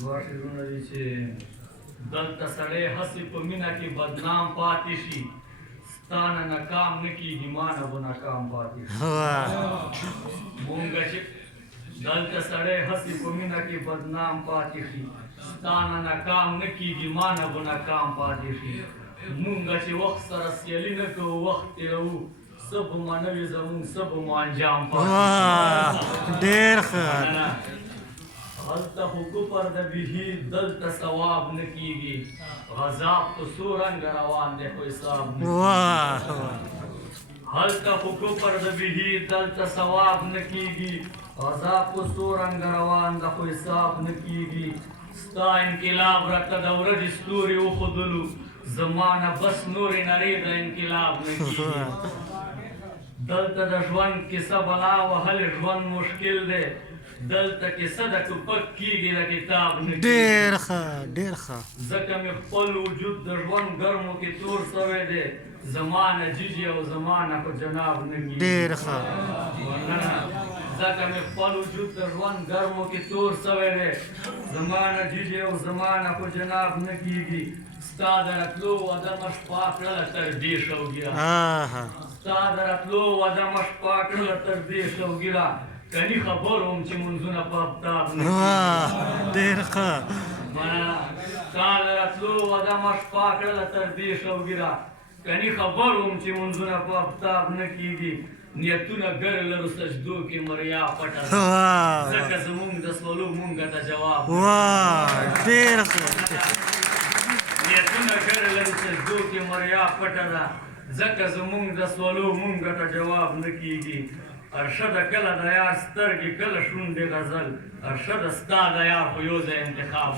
دوه شعرونه دي چې دلته سړی هسې په مینه کې بدنام پاتې شي ستا نه ناکام نه کېږي ما نه به ناکام پاتې شي مونږ چې دلته سړی هسې په مینه کې بدنام پاتې شي ستا نه ناکام نه کېږي ما نه به ناکام پاتې شي مونږ چې وخت سره سیالي نه کوو وخت تېروو څه به مو نه وي زمونږ څه به مو انجام پاتې ډېر ښه هلته خو کفر د بیهي دلته ثواب نه کېږي غذاب په څو رنګه روان دی خو حساب نه هلته خو کفر د بیهي دلته ثواب نه کېږي غذاب په څو رنګه روان ده خو حساب نه کېږي ستا انقلاب راته د ورځې ستوري وښودلو زما نه بس نورې نرۍ د انقلاب نه کېږي دلته د ژوند کیسه بلا وهل ژوند مشکل دی دلته کیسه د ټوپک کېږي د کتاب نه ډېر ښه ډېر ښه ځکه مې خپل وجود د ژوند ګرمو کې تور سوی دی زما نه جیجي او زما نه خو جناب نه کېږي ډېر ښه ځکه مې خپل وجود د ژوند ګرمو کې تور سوی دی زما نه جیجي او زما نه خو جناب نه کېږي ستا د راتلو وعده مه شپه کړله تر دې شوګیره ستا د راتلو وعده مه شپه کړله تر دې شوګیره کني خبر وم چې منځونه په آفتاب نه کېږي ډېر ښه ستا د راتلو وعده مه شپه کړله تر دې شوګیره کني خبر وم چې منځونه په آفتاب نه کېږي نیتونه ګر لرو سجدو کې مریا پټه ده ځکه زمونږ د سوالو مونږ ته جواب ډېر ښه نیتونه ګر لرو سجدو کې مریا پټه ده ځکه زمونږ د سوالو مونږ ته جواب نه کېږي ارشده کله د یار سترګې کله شونډې غزل ارشده ستا د یار خو یو ځای انتخاب